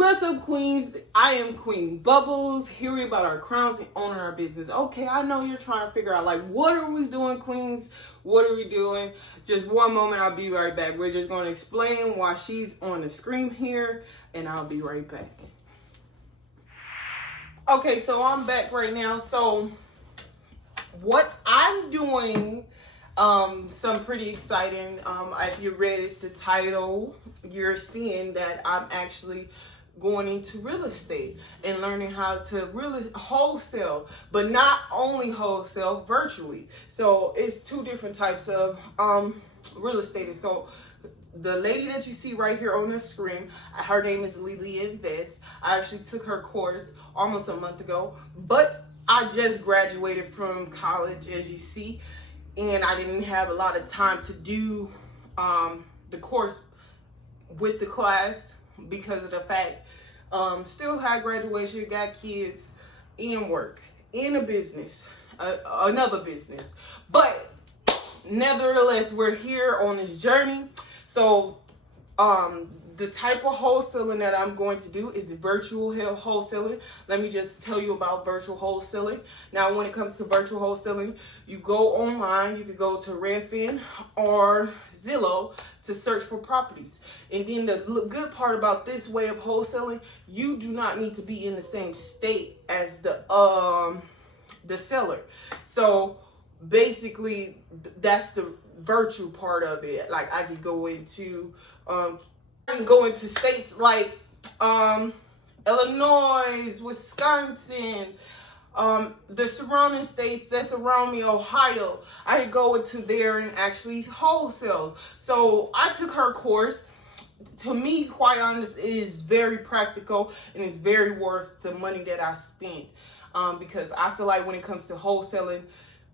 What's up, queens? I am Queen Bubbles, here about our crowns and owning our business. Okay, I know you're trying to figure out, like, what are we doing, queens? What are we doing? Just one moment, I'll be right back. We're just going to explain why she's on the screen here, and I'll be right back. Okay, so I'm back right now. So what I'm doing, some pretty exciting. If you read the title, you're seeing that I'm actually going into real estate and learning how to really wholesale, but not only wholesale, virtually. So it's two different types of real estate. So the lady that you see right here on the screen, her name is Lily Invest. I actually took her course almost a month ago, but I just graduated from college, as you see, and I didn't have a lot of time to do the course with the class because of the fact still had graduation, got kids, and work in a business, another business. But nevertheless, we're here on this journey. So the type of wholesaling that I'm going to do is virtual wholesaling. Let me just tell you about virtual wholesaling. Now, when it comes to virtual wholesaling, you go online. You could go to Redfin or Zillow to search for properties. And then the good part about this way of wholesaling, you do not need to be in the same state as the seller. So basically, that's the virtual part of it. Like, I could go into states like Illinois, Wisconsin, the surrounding states that surround me, Ohio. I could go into there and actually wholesale. So I took her course. To me, quite honest, it is very practical and it's very worth the money that I spent, because I feel like when it comes to wholesaling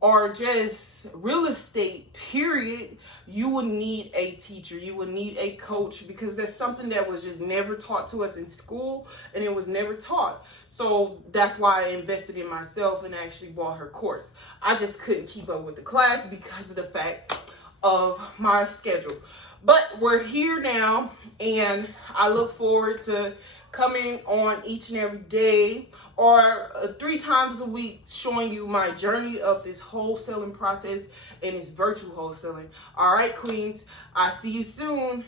or just real estate, period, you would need a teacher, you would need a coach, because that's something that was just never taught to us in school, and it was never taught. So that's why I invested in myself and actually bought her course. I just couldn't keep up with the class because of the fact of my schedule. But we're here now, and I look forward to coming on each and every day or 3 times a week, showing you my journey of this wholesaling process and this virtual wholesaling. All right, queens, I see you soon.